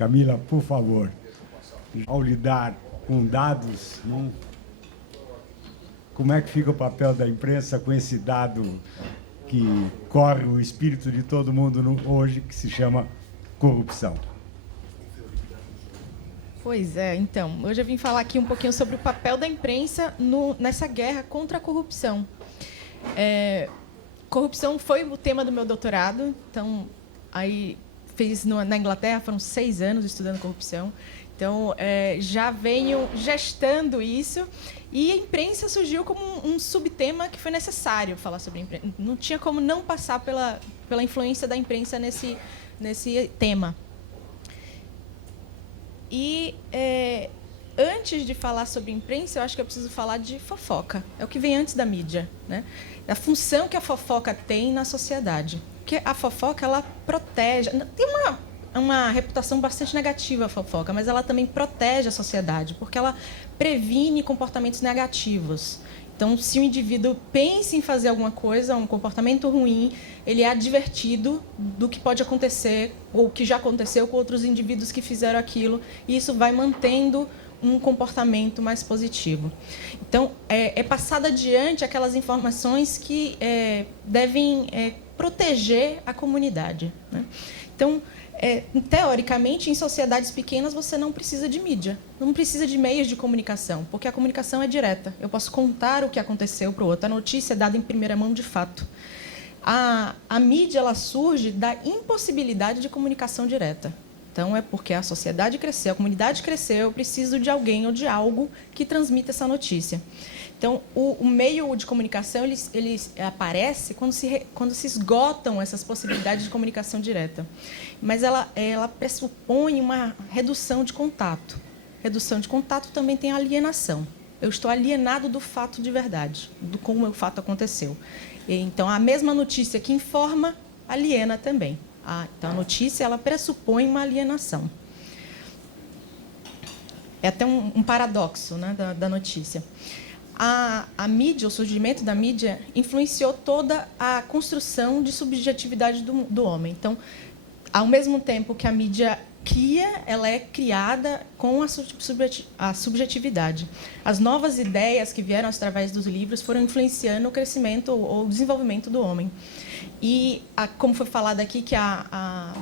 Camila, por favor, ao lidar com dados, não? Como é que fica o papel da imprensa com esse dado que corre o espírito de todo mundo hoje, que se chama corrupção? Pois é, então, hoje eu vim falar aqui um pouquinho sobre o papel da imprensa nessa guerra contra a corrupção. Corrupção foi o tema do meu doutorado, então, aí fiz na Inglaterra, foram 6 anos estudando corrupção, então já venho gestando isso, e a imprensa surgiu como um subtema que foi necessário falar sobre a imprensa. Não tinha como não passar pela influência da imprensa nesse tema. E antes de falar sobre imprensa, eu acho que eu preciso falar de fofoca. É o que vem antes da mídia, né? A função que a fofoca tem na sociedade. Porque a fofoca, ela protege... Tem uma reputação bastante negativa a fofoca, mas ela também protege a sociedade, porque ela previne comportamentos negativos. Então, se o indivíduo pensa em fazer alguma coisa, um comportamento ruim, ele é advertido do que pode acontecer, ou que já aconteceu com outros indivíduos que fizeram aquilo, e isso vai mantendo um comportamento mais positivo. Então, é passado adiante aquelas informações que devem proteger a comunidade, né? Então, teoricamente, em sociedades pequenas, você não precisa de mídia, não precisa de meios de comunicação, porque a comunicação é direta. Eu posso contar o que aconteceu para o outro. A notícia é dada em primeira mão de fato. A mídia ela surge da impossibilidade de comunicação direta. Então, é porque a sociedade cresceu, a comunidade cresceu, eu preciso de alguém ou de algo que transmita essa notícia. Então, o meio de comunicação ele aparece quando se esgotam essas possibilidades de comunicação direta. Mas ela pressupõe uma redução de contato. Redução de contato também tem alienação. Eu estou alienado do fato de verdade, do como o fato aconteceu. Então, a mesma notícia que informa, aliena também. Então, a notícia ela pressupõe uma alienação. É até um paradoxo, né, da notícia. A mídia, o surgimento da mídia, influenciou toda a construção de subjetividade do homem. Então, ao mesmo tempo que a mídia cria, ela é criada com a subjetividade. As novas ideias que vieram através dos livros foram influenciando o crescimento ou o desenvolvimento do homem. E, como foi falado aqui, que a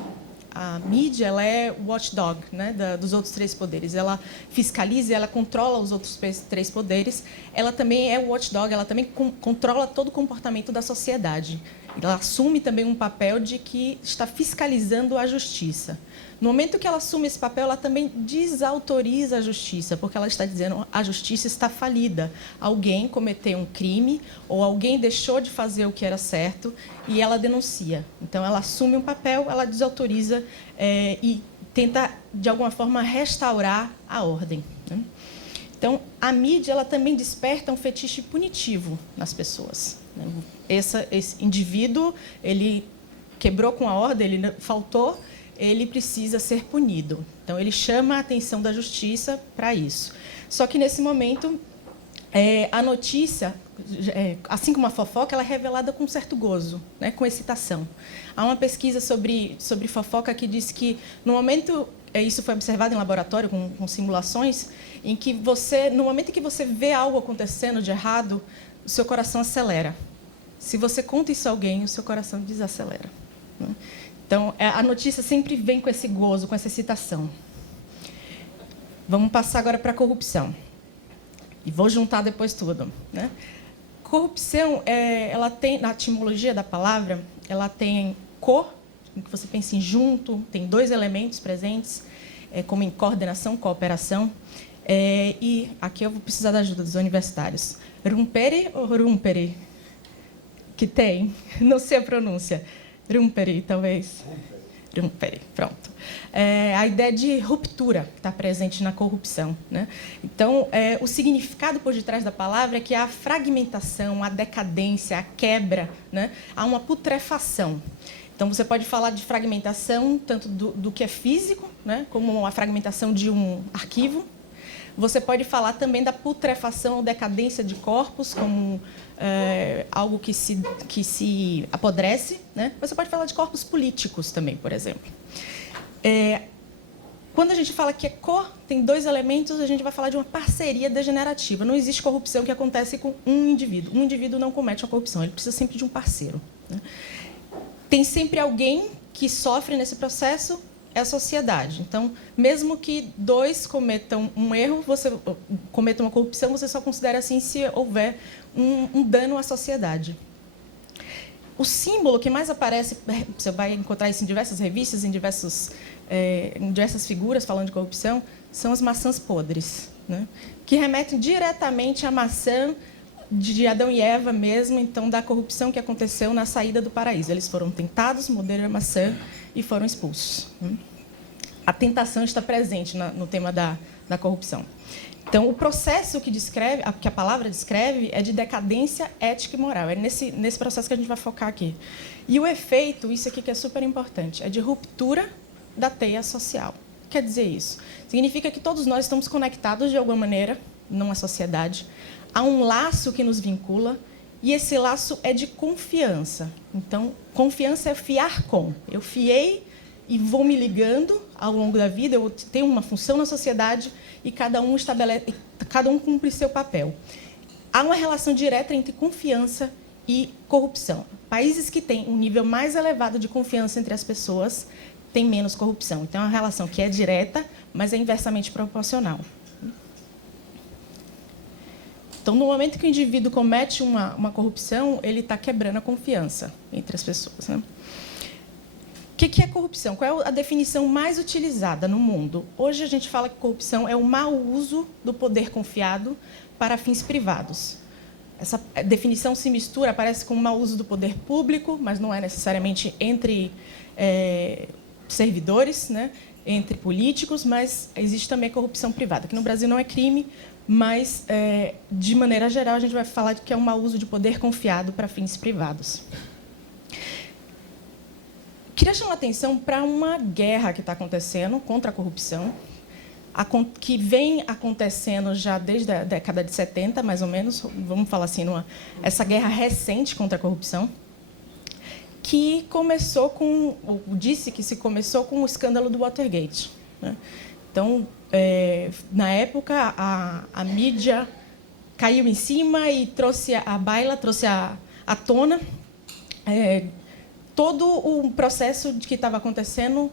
mídia ela é o watchdog, né, dos outros 3 poderes. Ela fiscaliza, ela controla os outros 3 poderes. Ela também é o watchdog, ela também controla todo o comportamento da sociedade. Ela assume também um papel de que está fiscalizando a justiça. No momento que ela assume esse papel, ela também desautoriza a justiça, porque ela está dizendo que a justiça está falida. Alguém cometeu um crime ou alguém deixou de fazer o que era certo e ela denuncia. Então, ela assume um papel, ela desautoriza e tenta, de alguma forma, restaurar a ordem, né? Então, a mídia ela também desperta um fetiche punitivo nas pessoas, né? Esse indivíduo, ele quebrou com a ordem, ele faltou, ele precisa ser punido. Então, ele chama a atenção da justiça para isso. Só que, nesse momento, a notícia, assim como a fofoca, ela é revelada com certo gozo, né, com excitação. Há uma pesquisa sobre fofoca que diz que, no momento, isso foi observado em laboratório, com simulações, em que no momento em que você vê algo acontecendo de errado, o seu coração acelera. Se você conta isso a alguém, o seu coração desacelera, né? Então, a notícia sempre vem com esse gozo, com essa excitação. Vamos passar agora para a corrupção. E vou juntar depois tudo, né? Corrupção, ela tem, na etimologia da palavra, ela tem que você pensa em junto, tem 2 elementos presentes, como em coordenação, cooperação. E aqui eu vou precisar da ajuda dos universitários. Rumpere ou rumpere? Que tem, não sei a pronúncia. Rumpere, talvez. Rumpere, pronto. A ideia de ruptura que está presente na corrupção, né? Então, o significado por detrás da palavra é que há a fragmentação, a decadência, a quebra, né? Há uma putrefação. Então, você pode falar de fragmentação tanto do que é físico, né, como a fragmentação de um arquivo. Você pode falar também da putrefação ou decadência de corpos, como algo que se apodrece, né? Você pode falar de corpos políticos também, por exemplo. Quando a gente fala que tem 2 elementos, a gente vai falar de uma parceria degenerativa. Não existe corrupção que acontece com um indivíduo. Um indivíduo não comete uma corrupção, ele precisa sempre de um parceiro, né? Tem sempre alguém que sofre nesse processo, é a sociedade. Então, mesmo que 2 cometam um erro, cometam uma corrupção, você só considera assim se houver um dano à sociedade. O símbolo que mais aparece, você vai encontrar isso em diversas revistas, em diversas figuras falando de corrupção, são as maçãs podres, né? Que remetem diretamente à maçã de Adão e Eva mesmo, então, da corrupção que aconteceu na saída do paraíso. Eles foram tentados, morderam a maçã e foram expulsos. A tentação está presente no tema da corrupção. Então, o processo que a palavra descreve é de decadência ética e moral. É nesse processo que a gente vai focar aqui. E o efeito, isso aqui que é super importante, é de ruptura da teia social. Quer dizer isso? Significa que todos nós estamos conectados de alguma maneira numa sociedade. Há um laço que nos vincula e esse laço é de confiança. Então, confiança é fiar com. Eu fiei e vou me ligando ao longo da vida, eu tenho uma função na sociedade e cada um cumpre seu papel. Há uma relação direta entre confiança e corrupção. Países que têm um nível mais elevado de confiança entre as pessoas têm menos corrupção. Então, é uma relação que é direta, mas é inversamente proporcional. Então, no momento que o indivíduo comete uma corrupção, ele está quebrando a confiança entre as pessoas, né? O que é corrupção? Qual é a definição mais utilizada no mundo? Hoje, a gente fala que corrupção é o mau uso do poder confiado para fins privados. Essa definição se mistura, aparece com o mau uso do poder público, mas não é necessariamente entre servidores, né? Entre políticos, mas existe também corrupção privada. Aqui no Brasil não é crime, mas, de maneira geral, a gente vai falar que é um mau uso de poder confiado para fins privados. Queria chamar a atenção para uma guerra que está acontecendo contra a corrupção, que vem acontecendo já desde a década de 70, mais ou menos, vamos falar assim, essa guerra recente contra a corrupção, que começou disse que se começou com o escândalo do Watergate, né? Então, na época, a mídia caiu em cima e trouxe à tona todo o processo que estava acontecendo,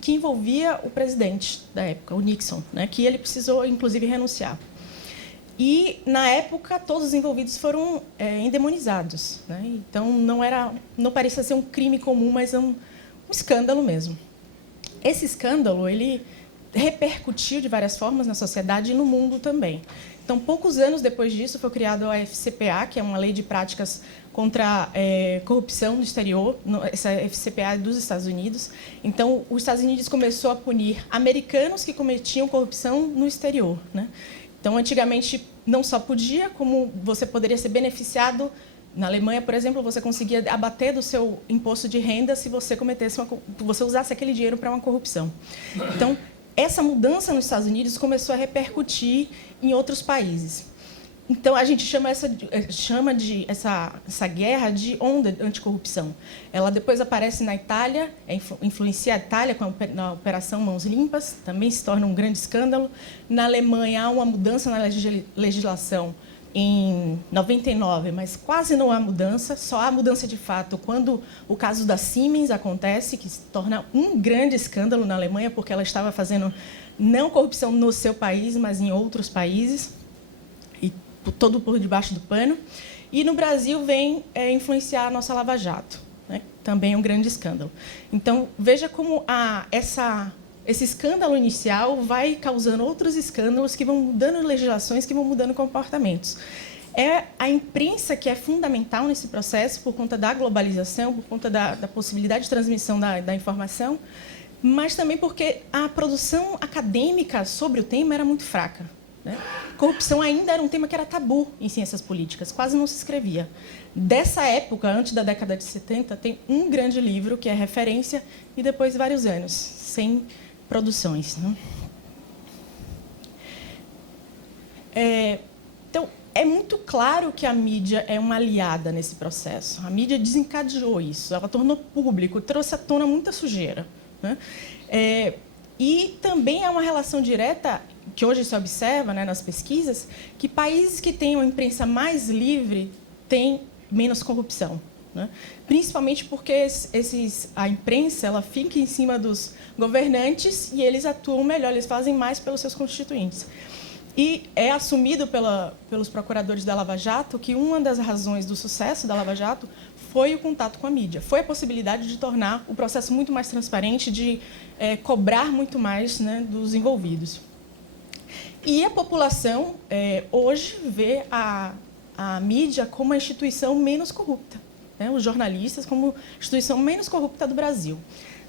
que envolvia o presidente da época, o Nixon, né, que ele precisou, inclusive, renunciar. E, na época, todos os envolvidos foram endemonizados, né? Então, não parecia ser um crime comum, mas um escândalo mesmo. Esse escândalo, ele repercutiu de várias formas na sociedade e no mundo também. Então, poucos anos depois disso, foi criada a FCPA, que é uma lei de práticas contra corrupção no exterior. Essa FCPA é dos Estados Unidos. Então, os Estados Unidos começou a punir americanos que cometiam corrupção no exterior, né? Então, antigamente, não só podia, como você poderia ser beneficiado. Na Alemanha, por exemplo, você conseguia abater do seu imposto de renda se você você usasse aquele dinheiro para uma corrupção. Então, essa mudança nos Estados Unidos começou a repercutir em outros países. Então, a gente chama essa guerra de onda anticorrupção. Ela depois aparece na Itália, influencia a Itália na Operação Mãos Limpas, também se torna um grande escândalo. Na Alemanha, há uma mudança na legislação em 99, mas quase não há mudança, só há mudança de fato quando o caso da Siemens acontece, que se torna um grande escândalo na Alemanha, porque ela estava fazendo não corrupção no seu país, mas em outros países, e todo por debaixo do pano. E no Brasil vem influenciar a nossa Lava Jato, né? Também é um grande escândalo. Então, veja como esse escândalo inicial vai causando outros escândalos que vão mudando legislações, que vão mudando comportamentos. É a imprensa que é fundamental nesse processo por conta da globalização, por conta da possibilidade de transmissão da informação, mas também porque a produção acadêmica sobre o tema era muito fraca, né? Corrupção ainda era um tema que era tabu em ciências políticas, quase não se escrevia. Dessa época, antes da década de 70, tem um grande livro que é referência e depois vários anos, sem produções, né? Então, é muito claro que a mídia é uma aliada nesse processo. A mídia desencadeou isso, ela tornou público, trouxe à tona muita sujeira, né? E também há uma relação direta, que hoje se observa, né, nas pesquisas, que países que têm uma imprensa mais livre têm menos corrupção, né? Principalmente porque a imprensa ela fica em cima dos governantes e eles atuam melhor, eles fazem mais pelos seus constituintes. E é assumido pelos procuradores da Lava Jato que uma das razões do sucesso da Lava Jato foi o contato com a mídia, foi a possibilidade de tornar o processo muito mais transparente, de cobrar muito mais, né, dos envolvidos. E a população, hoje, vê a mídia como a instituição menos corrupta, né, os jornalistas como a instituição menos corrupta do Brasil.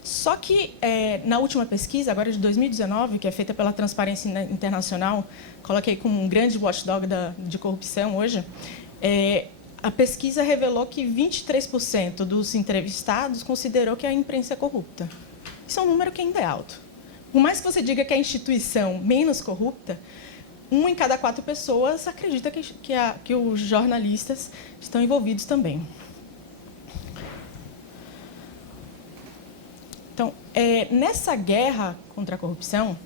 Só que, na última pesquisa, agora de 2019, que é feita pela Transparência Internacional, coloquei como um grande watchdog de corrupção hoje, a pesquisa revelou que 23% dos entrevistados considerou que a imprensa é corrupta. Isso é um número que ainda é alto. Por mais que você diga que é a instituição menos corrupta, 1 em cada 4 pessoas acredita que os jornalistas estão envolvidos também. Então, nessa guerra contra a corrupção,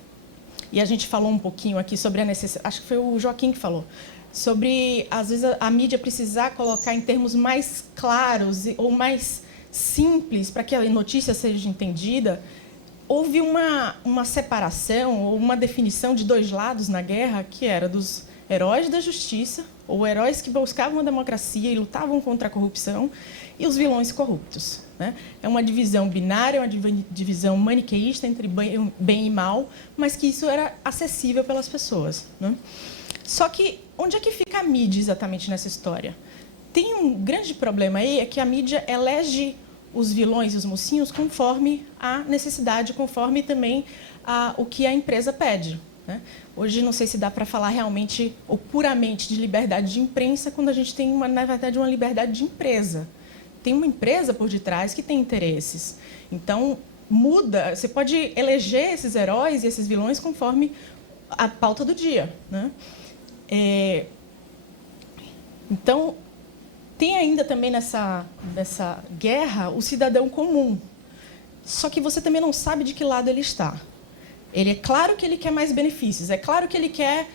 e a gente falou um pouquinho aqui sobre a necessidade, acho que foi o Joaquim que falou, sobre, às vezes, a mídia precisar colocar em termos mais claros ou mais simples para que a notícia seja entendida. Houve uma separação ou uma definição de 2 lados na guerra, que era dos heróis da justiça, ou heróis que buscavam a democracia e lutavam contra a corrupção, e os vilões corruptos, né? É uma divisão binária, uma divisão maniqueísta entre bem e mal, mas que isso era acessível pelas pessoas, né? Só que onde é que fica a mídia exatamente nessa história? Tem um grande problema aí, é que a mídia elege os vilões e os mocinhos conforme a necessidade, conforme também o que a empresa pede, né? Hoje não sei se dá para falar realmente ou puramente de liberdade de imprensa quando a gente tem, na verdade, uma liberdade de empresa. Tem uma empresa por detrás que tem interesses. Então, muda, você pode eleger esses heróis e esses vilões conforme a pauta do dia, né? Então, tem ainda também nessa guerra o cidadão comum. Só que você também não sabe de que lado ele está. Ele é claro que ele quer mais benefícios, é claro que ele quer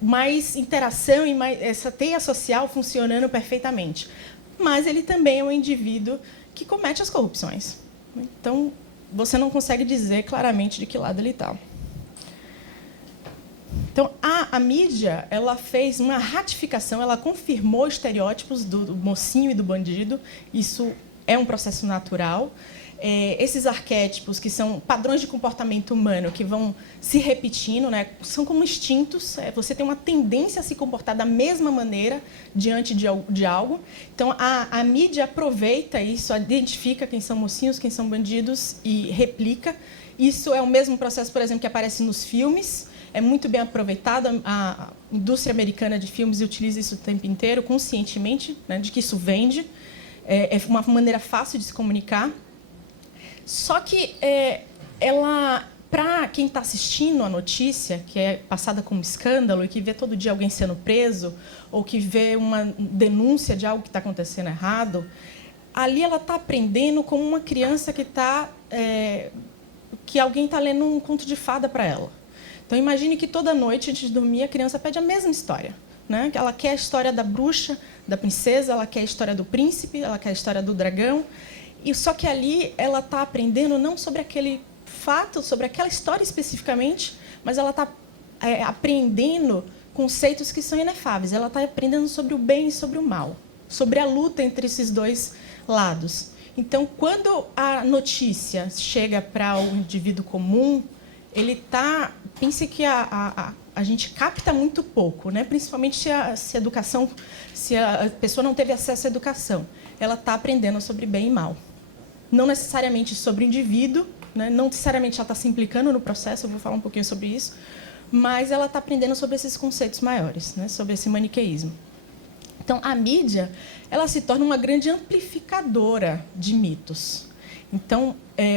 mais interação e mais, essa teia social funcionando perfeitamente. Mas ele também é um indivíduo que comete as corrupções. Então, você não consegue dizer claramente de que lado ele está. Então, a mídia ela fez uma ratificação, ela confirmou estereótipos do mocinho e do bandido. Isso é um processo natural. Esses arquétipos, que são padrões de comportamento humano, que vão se repetindo, né, são como instintos. Você tem uma tendência a se comportar da mesma maneira diante de algo. Então, a mídia aproveita isso, identifica quem são mocinhos, quem são bandidos e replica. Isso é o mesmo processo, por exemplo, que aparece nos filmes. É muito bem aproveitado. A indústria americana de filmes utiliza isso o tempo inteiro, conscientemente, né, de que isso vende. É uma maneira fácil de se comunicar. Só que para quem está assistindo a notícia, que é passada como escândalo, e que vê todo dia alguém sendo preso, ou que vê uma denúncia de algo que está acontecendo errado, ali ela está aprendendo como uma criança que alguém está lendo um conto de fada para ela. Então, imagine que toda noite, antes de dormir, a criança pede a mesma história, né? Ela quer a história da bruxa, da princesa, ela quer a história do príncipe, ela quer a história do dragão. E só que ali ela está aprendendo não sobre aquele fato, sobre aquela história especificamente, mas ela está aprendendo conceitos que são inefáveis. Ela está aprendendo sobre o bem e sobre o mal, sobre a luta entre esses 2 lados. Então, quando a notícia chega para o indivíduo comum, ele está... Pense que a gente capta muito pouco, né? Principalmente se a pessoa não teve acesso à educação. Ela está aprendendo sobre bem e mal. Não necessariamente sobre o indivíduo, né? Não necessariamente ela está se implicando no processo, eu vou falar um pouquinho sobre isso, mas ela está aprendendo sobre esses conceitos maiores, né? Sobre esse maniqueísmo. Então, a mídia ela se torna uma grande amplificadora de mitos. Então,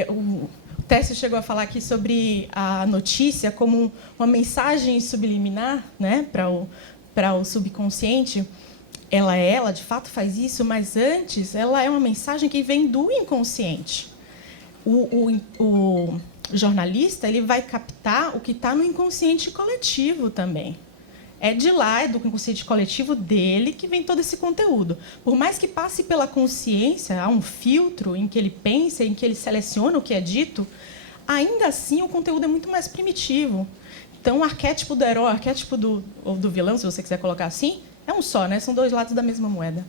o Técio chegou a falar aqui sobre a notícia como uma mensagem subliminar, né, para o subconsciente. Ela, de fato, faz isso, mas antes ela é uma mensagem que vem do inconsciente. o jornalista ele vai captar o que está no inconsciente coletivo também. É de lá, é do inconsciente coletivo dele que vem todo esse conteúdo. Por mais que passe pela consciência, há um filtro em que ele pensa, em que ele seleciona o que é dito, ainda assim o conteúdo é muito mais primitivo. Então, o arquétipo do herói, o arquétipo do vilão, se você quiser colocar assim, é um só, né? São dois lados da mesma moeda.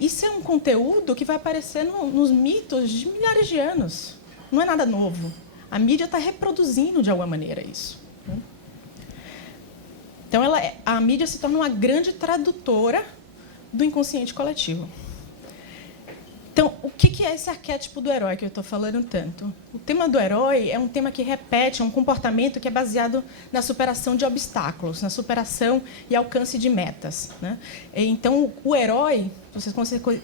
Isso é um conteúdo que vai aparecer nos mitos de milhares de anos. Não é nada novo. A mídia está reproduzindo, de alguma maneira, isso. Então, a mídia se torna uma grande tradutora do inconsciente coletivo. Então, o que é esse arquétipo do herói que eu estou falando tanto? O tema do herói é um tema que repete, é um comportamento que é baseado na superação de obstáculos, na superação e alcance de metas, né? Então, o herói, vocês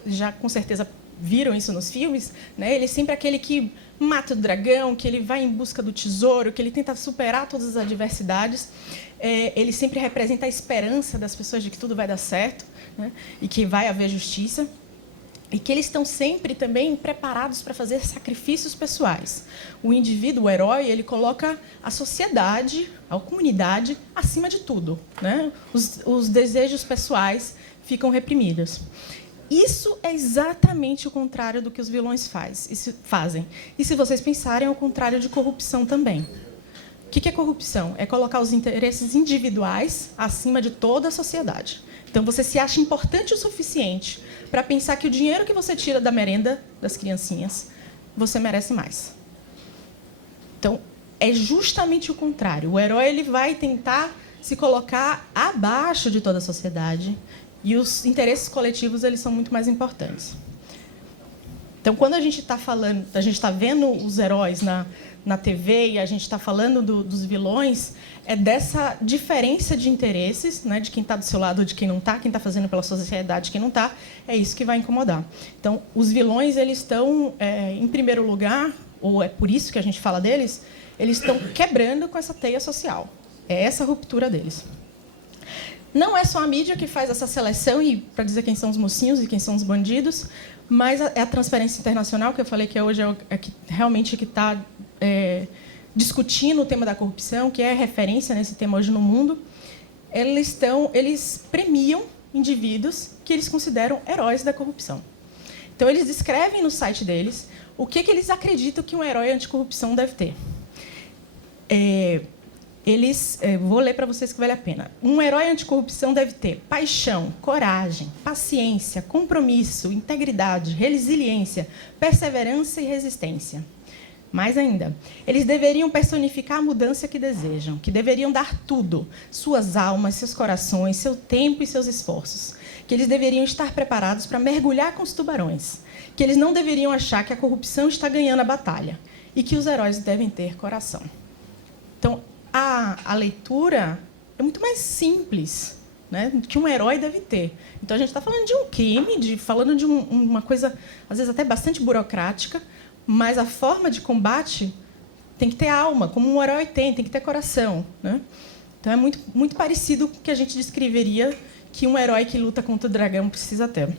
já com certeza viram isso nos filmes, né? Ele é sempre aquele que mata o dragão, que ele vai em busca do tesouro, que ele tenta superar todas as adversidades. Ele sempre representa a esperança das pessoas de que tudo vai dar certo, né? E que vai haver justiça. E que eles estão sempre também preparados para fazer sacrifícios pessoais. O indivíduo, o herói, ele coloca a sociedade, a comunidade, acima de tudo, né? Os desejos pessoais ficam reprimidos. Isso é exatamente o contrário do que os vilões fazem. E, se vocês pensarem, é o contrário de corrupção também. O que é corrupção? É colocar os interesses individuais acima de toda a sociedade. Então, você se acha importante o suficiente para pensar que o dinheiro que você tira da merenda das criancinhas, você merece mais. Então, é justamente o contrário. O herói ele vai tentar se colocar abaixo de toda a sociedade e os interesses coletivos eles são muito mais importantes. Então, quando a gente está falando, a gente está vendo os heróis na TV e a gente está falando dos vilões, é dessa diferença de interesses, né, de quem está do seu lado ou de quem não está, quem está fazendo pela sociedade, quem não está, é isso que vai incomodar. Então, os vilões eles estão, em primeiro lugar, ou é por isso que a gente fala deles, eles estão quebrando com essa teia social. É essa a ruptura deles. Não é só a mídia que faz essa seleção e para dizer quem são os mocinhos e quem são os bandidos, mas é a Transparência Internacional, que eu falei que hoje é que realmente que está discutindo o tema da corrupção, que é referência nesse tema hoje no mundo. Eles premiam indivíduos que eles consideram heróis da corrupção. Então, eles descrevem no site deles o que eles acreditam que um herói anticorrupção deve ter. Vou ler para vocês que vale a pena. Um herói anticorrupção deve ter paixão, coragem, paciência, compromisso, integridade, resiliência, perseverança e resistência. Mais ainda, eles deveriam personificar a mudança que desejam, que deveriam dar tudo, suas almas, seus corações, seu tempo e seus esforços, que eles deveriam estar preparados para mergulhar com os tubarões, que eles não deveriam achar que a corrupção está ganhando a batalha e que os heróis devem ter coração. Então, a leitura é muito mais simples, né, que um herói deve ter. Então, a gente está falando de um crime, falando de uma coisa, às vezes, até bastante burocrática, mas a forma de combate tem que ter alma, como um herói tem que ter coração, né? Então, é muito, muito parecido com o que a gente descreveria que um herói que luta contra o dragão precisa ter.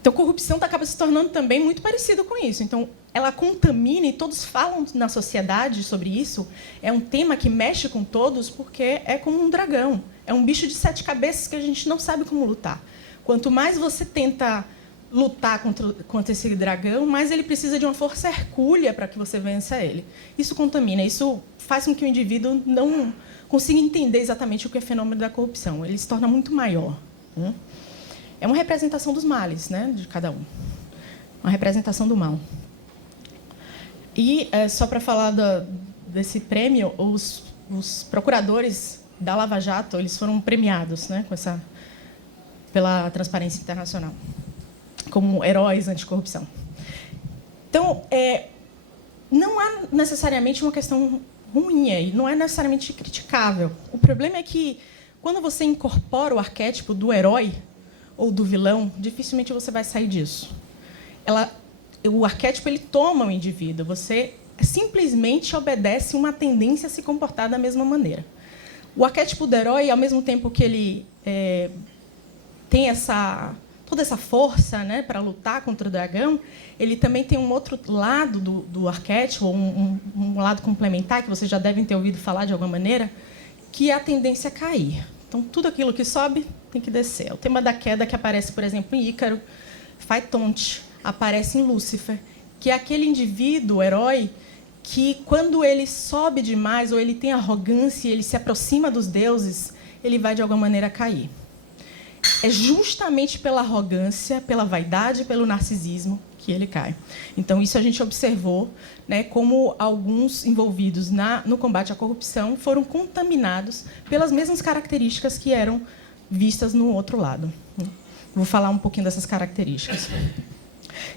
Então, corrupção acaba se tornando também muito parecido com isso. Então, ela contamina, e todos falam na sociedade sobre isso. É um tema que mexe com todos, porque é como um dragão. É um bicho de 7 cabeças que a gente não sabe como lutar. Quanto mais você tenta lutar contra esse dragão, mais ele precisa de uma força hercúlea para que você vença ele. Isso contamina, isso faz com que o indivíduo não consiga entender exatamente o que é fenômeno da corrupção. Ele se torna muito maior, né? É uma representação dos males, né, de cada um. Uma representação do mal. E, só para falar desse prêmio, os procuradores da Lava Jato eles foram premiados, né, pela Transparência Internacional, como heróis anticorrupção. Então, não há necessariamente uma questão ruim aí, não é necessariamente criticável. O problema é que, quando você incorpora o arquétipo do herói ou do vilão, dificilmente você vai sair disso. O arquétipo ele toma o indivíduo, você simplesmente obedece uma tendência a se comportar da mesma maneira. O arquétipo do herói, ao mesmo tempo que ele tem toda essa força, né, para lutar contra o dragão, ele também tem um outro lado do arquétipo, um lado complementar, que vocês já devem ter ouvido falar de alguma maneira, que é a tendência a cair. Então, tudo aquilo que sobe tem que descer. O tema da queda que aparece, por exemplo, em Ícaro, Phaetonte, aparece em Lúcifer, que é aquele indivíduo, herói, que quando ele sobe demais, ou ele tem arrogância, ele se aproxima dos deuses, ele vai, de alguma maneira, cair. É justamente pela arrogância, pela vaidade, pelo narcisismo que ele cai. Então, isso a gente observou, né, como alguns envolvidos no combate à corrupção foram contaminados pelas mesmas características que eram vistas no outro lado. Vou falar um pouquinho dessas características.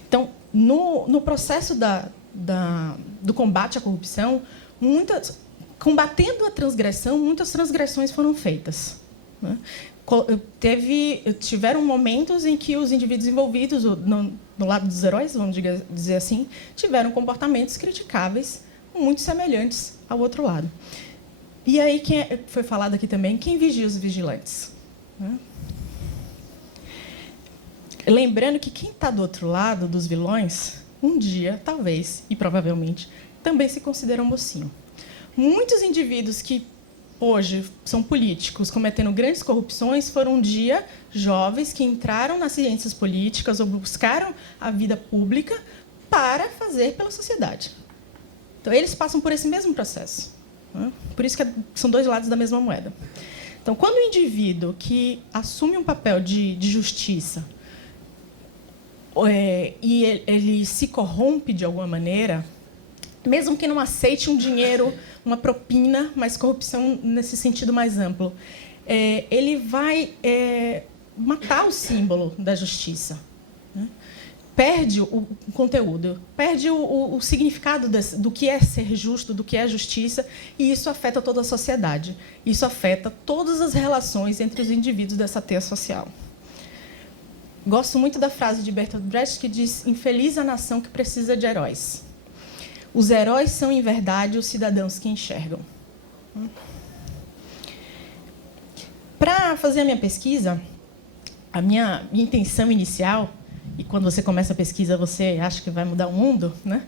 Então, no processo do combate à corrupção, combatendo a transgressão, muitas transgressões foram feitas, né? Tiveram momentos em que os indivíduos envolvidos, no lado dos heróis, vamos dizer assim, tiveram comportamentos criticáveis, muito semelhantes ao outro lado. E aí, foi falado aqui também, quem vigia os vigilantes? Né? Lembrando que quem está do outro lado dos vilões, um dia, talvez, e provavelmente, também se considera um mocinho. Muitos indivíduos que hoje são políticos cometendo grandes corrupções foram um dia jovens que entraram nas ciências políticas ou buscaram a vida pública para fazer pela sociedade. Então, eles passam por esse mesmo processo, né? Por isso que são dois lados da mesma moeda. Então, quando o indivíduo que assume um papel de justiça e ele se corrompe de alguma maneira, mesmo que não aceite um dinheiro, uma propina, mas corrupção nesse sentido mais amplo, ele vai matar o símbolo da justiça, né? Perde o conteúdo, perde o significado do que é ser justo, do que é justiça, e isso afeta toda a sociedade. Isso afeta todas as relações entre os indivíduos dessa teia social. Gosto muito da frase de Bertolt Brecht, que diz: infeliz a nação que precisa de heróis. Os heróis são, em verdade, os cidadãos que enxergam. Para fazer a minha pesquisa, a minha intenção inicial, e quando você começa a pesquisa você acha que vai mudar o mundo, né?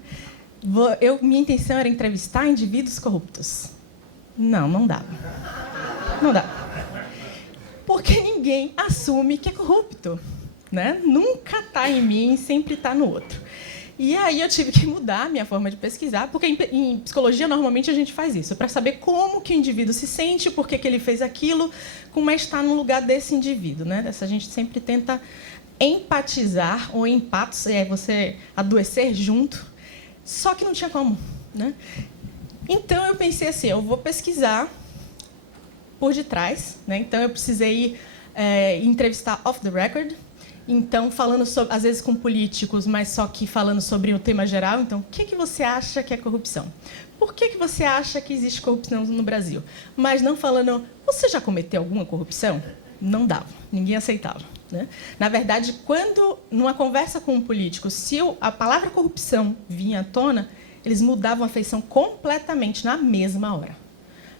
Minha intenção era entrevistar indivíduos corruptos. Não dava. Não dá. Porque ninguém assume que é corrupto, né? Nunca está em mim, sempre está no outro. E aí eu tive que mudar a minha forma de pesquisar, porque em psicologia normalmente a gente faz isso, para saber como que o indivíduo se sente, por que ele fez aquilo, como é estar no lugar desse indivíduo, né? A gente sempre tenta empatizar, ou empatos, você adoecer junto, só que não tinha como, né? Então eu pensei assim, eu vou pesquisar por detrás, né? Então eu precisei entrevistar off the record. Então, falando sobre, às vezes com políticos, mas só que falando sobre o tema geral. Então, o que você acha que é corrupção? Por que você acha que existe corrupção no Brasil? Mas não falando, você já cometeu alguma corrupção? Não dava, ninguém aceitava, né? Na verdade, quando, numa conversa com um político, se a palavra corrupção vinha à tona, eles mudavam a feição completamente na mesma hora.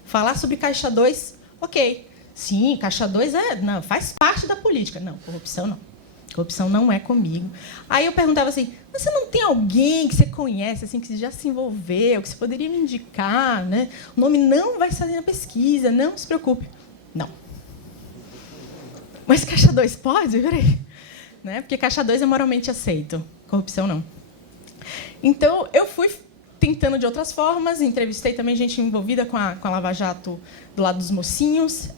Falar sobre Caixa 2, ok. Sim, Caixa 2 não, faz parte da política. Não, corrupção não. Corrupção não é comigo. Aí eu perguntava assim, você não tem alguém que você conhece, assim, que já se envolveu, que você poderia me indicar, né? O nome não vai sair na pesquisa, não se preocupe. Não. Mas Caixa 2 pode? Peraí. Né? Porque Caixa 2 é moralmente aceito. Corrupção não. Então, eu fui tentando de outras formas, entrevistei também gente envolvida com a Lava Jato do lado dos mocinhos,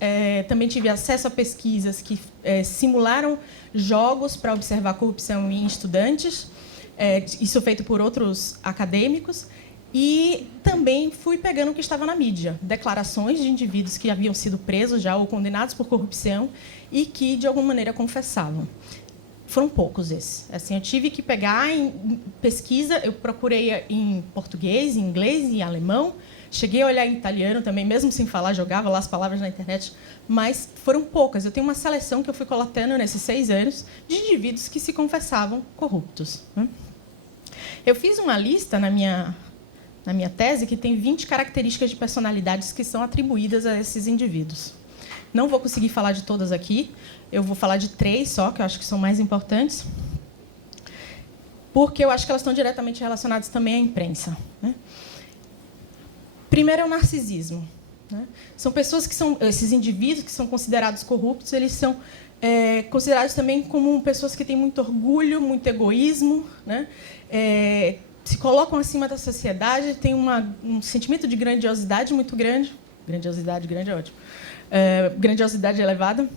também tive acesso a pesquisas que simularam jogos para observar corrupção em estudantes, isso feito por outros acadêmicos, e também fui pegando o que estava na mídia, declarações de indivíduos que haviam sido presos já ou condenados por corrupção e que, de alguma maneira, confessavam. Foram poucos esses. Assim, eu tive que pegar em pesquisa, eu procurei em português, em inglês e em alemão, cheguei a olhar em italiano também, mesmo sem falar, jogava lá as palavras na internet, mas foram poucas. Eu tenho uma seleção que eu fui coletando nesses 6 anos de indivíduos que se confessavam corruptos. Eu fiz uma lista na minha tese que tem 20 características de personalidades que são atribuídas a esses indivíduos. Não vou conseguir falar de todas aqui. Eu vou falar de 3 só, que eu acho que são mais importantes, porque eu acho que elas estão diretamente relacionadas também à imprensa, né? Primeiro é o narcisismo, né? São pessoas que são, esses indivíduos que são considerados corruptos, eles são considerados também como pessoas que têm muito orgulho, muito egoísmo, né? Se colocam acima da sociedade, têm um sentimento de grandiosidade muito grande. Grandiosidade grande é ótimo. Grandiosidade elevada.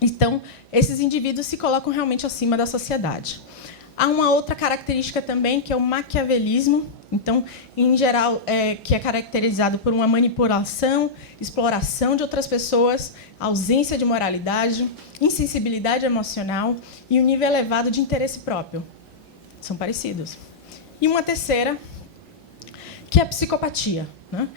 Então, esses indivíduos se colocam realmente acima da sociedade. Há uma outra característica também, que é o maquiavelismo. Então, em geral, que é caracterizado por uma manipulação, exploração de outras pessoas, ausência de moralidade, insensibilidade emocional e um nível elevado de interesse próprio. São parecidos. E uma terceira, que é a psicopatia, né?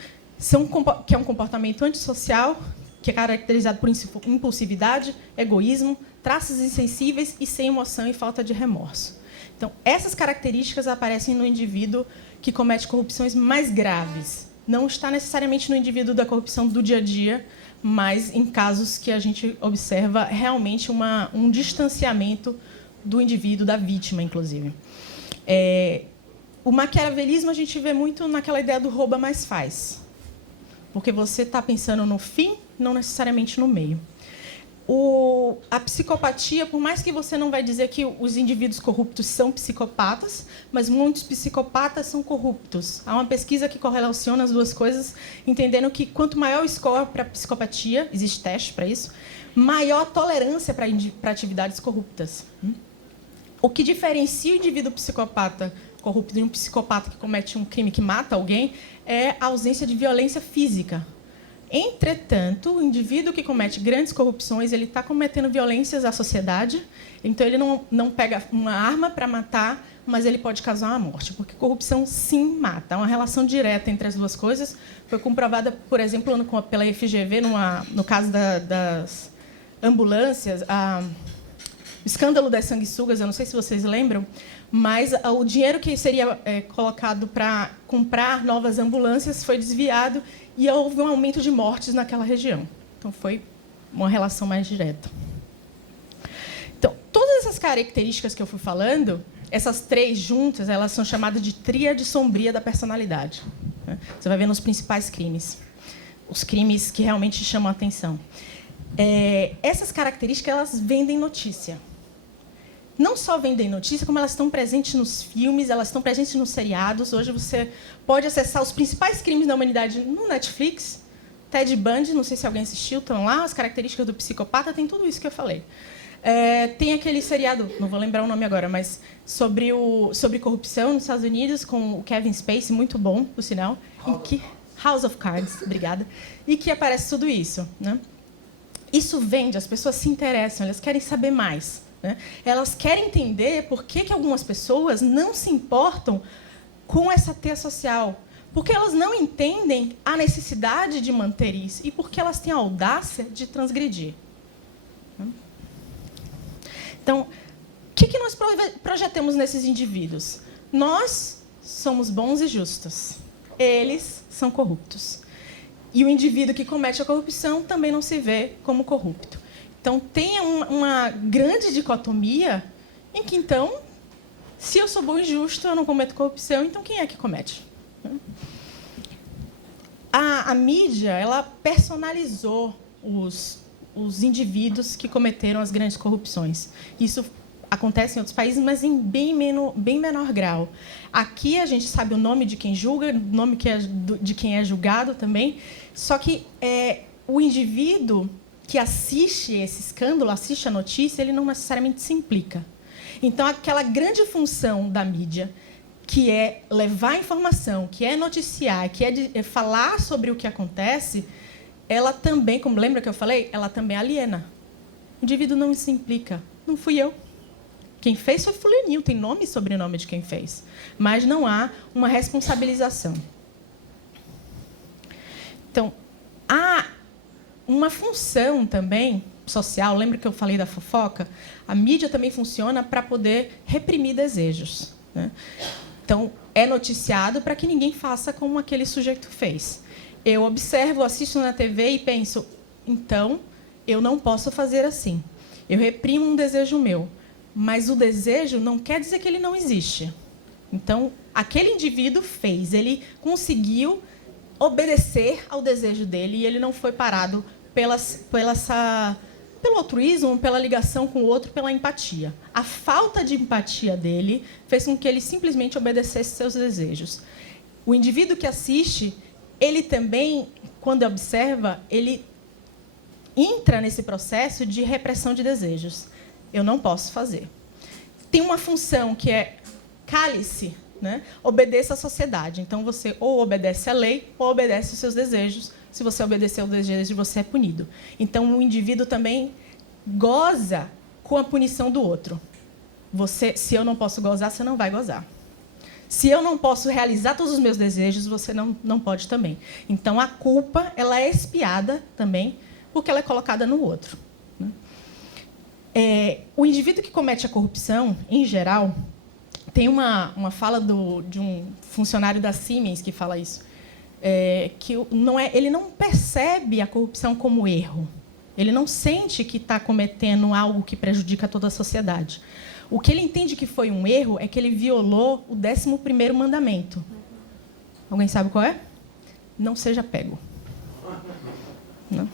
Que é um comportamento antissocial, que é caracterizado por impulsividade, egoísmo, traços insensíveis e sem emoção e falta de remorso. Então, essas características aparecem no indivíduo que comete corrupções mais graves. Não está necessariamente no indivíduo da corrupção do dia a dia, mas em casos que a gente observa realmente um distanciamento do indivíduo, da vítima, inclusive. O maquiavelismo a gente vê muito naquela ideia do rouba mais faz, porque você está pensando no fim, não necessariamente no meio. A psicopatia, por mais que você não vai dizer que os indivíduos corruptos são psicopatas, mas muitos psicopatas são corruptos. Há uma pesquisa que correlaciona as duas coisas, entendendo que quanto maior o score para psicopatia, existe teste para isso, maior a tolerância para atividades corruptas. O que diferencia o indivíduo psicopata corrupto de um psicopata que comete um crime que mata alguém é a ausência de violência física. Entretanto, o indivíduo que comete grandes corrupções, ele está cometendo violências à sociedade, então ele não pega uma arma para matar, mas ele pode causar uma morte, porque corrupção, sim, mata. Há uma relação direta entre as duas coisas. Foi comprovada, por exemplo, pela FGV, no caso das ambulâncias, o escândalo das sanguessugas, eu não sei se vocês lembram, mas o dinheiro que seria colocado para comprar novas ambulâncias foi desviado e houve um aumento de mortes naquela região. Então, foi uma relação mais direta. Então, todas essas características que eu fui falando, essas 3 juntas, elas são chamadas de tríade sombria da personalidade, né? Você vai ver nos principais crimes, os crimes que realmente chamam a atenção. Essas características, elas vendem notícia. Não só vendem notícia, como elas estão presentes nos filmes, elas estão presentes nos seriados. Hoje você pode acessar os principais crimes da humanidade no Netflix. Ted Bundy, não sei se alguém assistiu, estão lá, as características do psicopata, tem tudo isso que eu falei. Tem aquele seriado, não vou lembrar o nome agora, mas sobre corrupção nos Estados Unidos, com o Kevin Spacey, muito bom, por sinal. House of Cards, obrigada. E que aparece tudo isso, né? Isso vende, as pessoas se interessam, elas querem saber mais, né? Elas querem entender por que algumas pessoas não se importam com essa teia social, porque elas não entendem a necessidade de manter isso e porque elas têm a audácia de transgredir. Então, o que nós projetamos nesses indivíduos? Nós somos bons e justos. Eles são corruptos. E o indivíduo que comete a corrupção também não se vê como corrupto. Então, tem uma grande dicotomia em que, então, se eu sou bom e justo, eu não cometo corrupção, então quem é que comete? A mídia, ela personalizou os indivíduos que cometeram as grandes corrupções. Isso acontece em outros países, mas em bem menor grau. Aqui a gente sabe o nome de quem julga, o nome de quem é julgado também, só que o indivíduo que assiste esse escândalo, assiste a notícia, ele não necessariamente se implica. Então, aquela grande função da mídia, que é levar informação, que é noticiar, que é falar sobre o que acontece, ela também, como lembra que eu falei, ela também aliena. O indivíduo não se implica. Não fui eu. Quem fez foi fulaninho, tem nome e sobrenome de quem fez. Mas não há uma responsabilização. Então, há uma função também social, lembra que eu falei da fofoca? A mídia também funciona para poder reprimir desejos, né? Então, é noticiado para que ninguém faça como aquele sujeito fez. Eu observo, assisto na TV e penso, então, eu não posso fazer assim. Eu reprimo um desejo meu, mas o desejo não quer dizer que ele não existe. Então, aquele indivíduo fez, ele conseguiu obedecer ao desejo dele e ele não foi parado pelo altruísmo, pela ligação com o outro, pela empatia. A falta de empatia dele fez com que ele simplesmente obedecesse seus desejos. O indivíduo que assiste, ele também, quando observa, ele entra nesse processo de repressão de desejos. Eu não posso fazer. Tem uma função que é cale-se, né? Obedeça à sociedade. Então, você ou obedece à lei ou obedece aos seus desejos. Se você obedecer ao desejo, você é punido. Então, o indivíduo também goza com a punição do outro. Se eu não posso gozar, você não vai gozar. Se eu não posso realizar todos os meus desejos, você não pode também. Então, a culpa ela é expiada também, porque ela é colocada no outro. O indivíduo que comete a corrupção, em geral, tem uma fala de um funcionário da Siemens que fala isso, que ele não percebe a corrupção como erro. Ele não sente que está cometendo algo que prejudica toda a sociedade. O que ele entende que foi um erro é que ele violou o 11º mandamento. Alguém sabe qual é? Não seja pego. Não?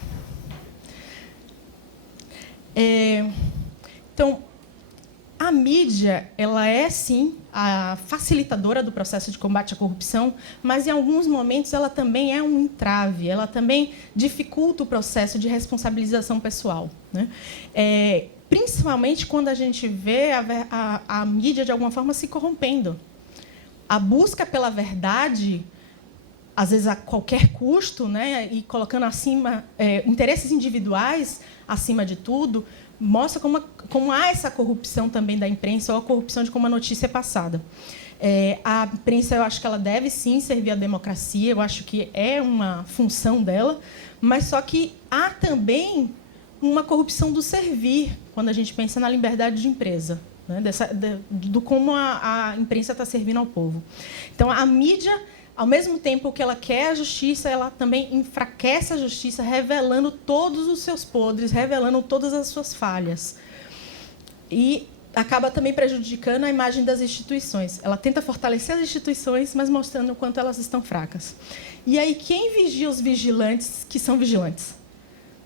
Então, a mídia, ela é, sim, a facilitadora do processo de combate à corrupção, mas, em alguns momentos, ela também é um entrave, ela também dificulta o processo de responsabilização pessoal, né? Principalmente quando a gente vê a mídia, de alguma forma, se corrompendo. A busca pela verdade, às vezes a qualquer custo, né, e colocando acima interesses individuais acima de tudo, mostra como há essa corrupção também da imprensa, ou a corrupção de como a notícia é passada. A imprensa, eu acho que ela deve, sim, servir à democracia, eu acho que é uma função dela, mas só que há também uma corrupção do servir, quando a gente pensa na liberdade de empresa, né, do como a imprensa está servindo ao povo. Então, a mídia, ao mesmo tempo que ela quer a justiça, ela também enfraquece a justiça, revelando todos os seus podres, revelando todas as suas falhas. E acaba também prejudicando a imagem das instituições. Ela tenta fortalecer as instituições, mas mostrando o quanto elas estão fracas. E aí, quem vigia os vigilantes que são vigilantes?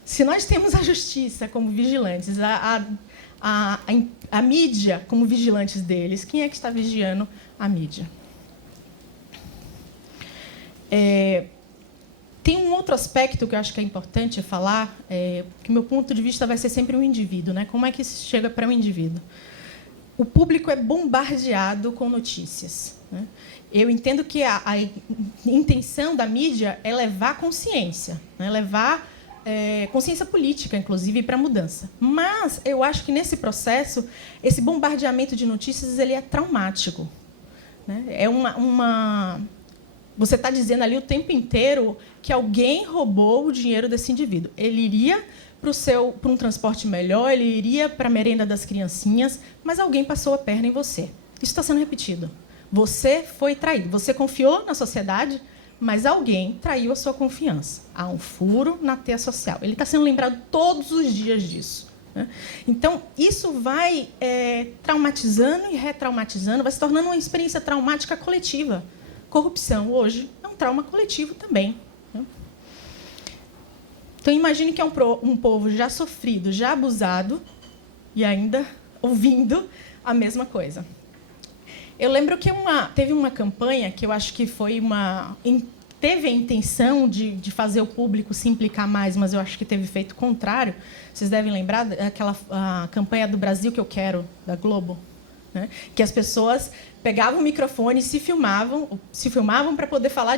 Se nós temos a justiça como vigilantes, a mídia como vigilantes deles, quem é que está vigiando a mídia? Tem um outro aspecto que eu acho que é importante falar, que meu ponto de vista vai ser sempre o indivíduo, né? Como é que isso chega para o indivíduo? O público é bombardeado com notícias, né? Eu entendo que a intenção da mídia é levar consciência, né? Levar consciência política, inclusive, para a mudança. Mas eu acho que, nesse processo, esse bombardeamento de notícias ele é traumático, né? Você está dizendo ali o tempo inteiro que alguém roubou o dinheiro desse indivíduo. Ele iria para um transporte melhor, ele iria para a merenda das criancinhas, mas alguém passou a perna em você. Isso está sendo repetido. Você foi traído. Você confiou na sociedade, mas alguém traiu a sua confiança. Há um furo na teia social. Ele está sendo lembrado todos os dias disso, né? Então, isso vai traumatizando e retraumatizando, vai se tornando uma experiência traumática coletiva. Corrupção, hoje, é um trauma coletivo também, né? Então, imagine que é um povo já sofrido, já abusado, e ainda ouvindo a mesma coisa. Eu lembro que teve uma campanha que eu acho que teve a intenção de fazer o público se implicar mais, mas eu acho que teve efeito contrário. Vocês devem lembrar a campanha do Brasil que eu quero, da Globo, né? Que as pessoas pegavam o microfone e se filmavam para poder falar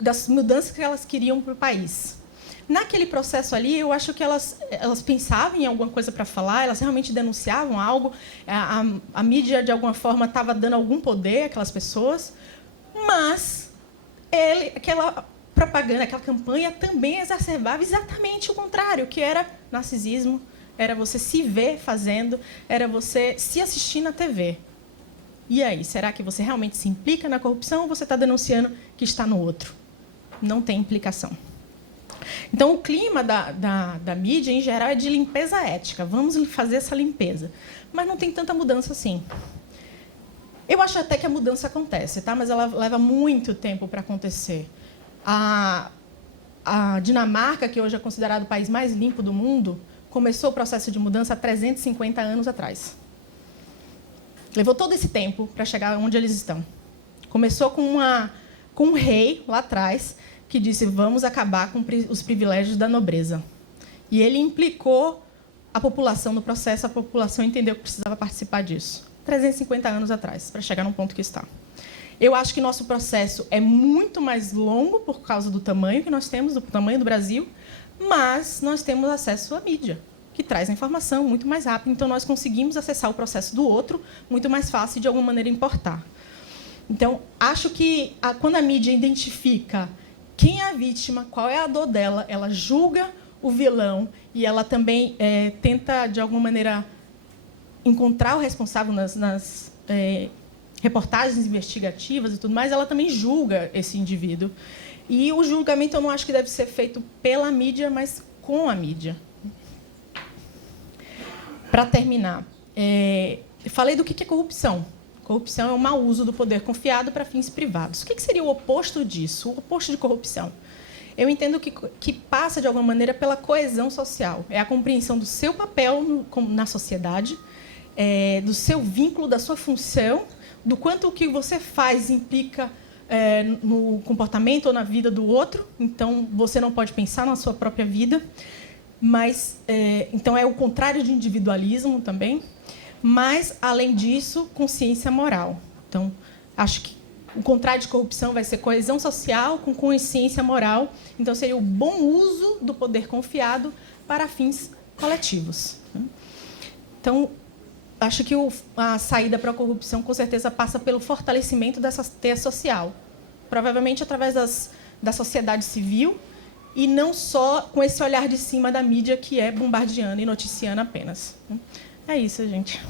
das mudanças que elas queriam para o país. Naquele processo ali, eu acho que elas pensavam em alguma coisa para falar, elas realmente denunciavam algo, a mídia, de alguma forma, estava dando algum poder àquelas pessoas, mas aquela propaganda, aquela campanha também exacerbava exatamente o contrário, que era narcisismo, era você se ver fazendo, era você se assistir na TV. E aí, será que você realmente se implica na corrupção ou você está denunciando que está no outro? Não tem implicação. Então, o clima da mídia, em geral, é de limpeza ética. Vamos fazer essa limpeza. Mas não tem tanta mudança assim. Eu acho até que a mudança acontece, tá? Mas ela leva muito tempo para acontecer. A Dinamarca, que hoje é considerado o país mais limpo do mundo, começou o processo de mudança há 350 anos atrás. Levou todo esse tempo para chegar onde eles estão. Começou com um rei lá atrás que disse: vamos acabar com os privilégios da nobreza. E ele implicou a população no processo, a população entendeu que precisava participar disso. 350 anos atrás, para chegar no ponto que está. Eu acho que nosso processo é muito mais longo por causa do tamanho que nós temos, do tamanho do Brasil, mas nós temos acesso à mídia, que traz a informação muito mais rápido. Então, nós conseguimos acessar o processo do outro muito mais fácil e, de alguma maneira, importar. Então, acho que quando a mídia identifica quem é a vítima, qual é a dor dela, ela julga o vilão e ela também tenta, de alguma maneira, encontrar o responsável nas reportagens investigativas e tudo mais, ela também julga esse indivíduo. E o julgamento eu não acho que deve ser feito pela mídia, mas com a mídia. Para terminar, eu falei do que é corrupção. Corrupção é o mau uso do poder confiado para fins privados. O que seria o oposto disso? O oposto de corrupção? Eu entendo que passa, de alguma maneira, pela coesão social. É a compreensão do seu papel na sociedade, do seu vínculo, da sua função, do quanto o que você faz implica no comportamento ou na vida do outro. Então, você não pode pensar na sua própria vida. Mas, então, é o contrário de individualismo também. Mas, além disso, consciência moral. Então, acho que o contrário de corrupção vai ser coesão social com consciência moral. Então, seria o bom uso do poder confiado para fins coletivos. Então, acho que a saída para a corrupção, com certeza, passa pelo fortalecimento dessa teia social. Provavelmente através da sociedade civil e não só com esse olhar de cima da mídia que é bombardiana e noticiana apenas. É isso, gente.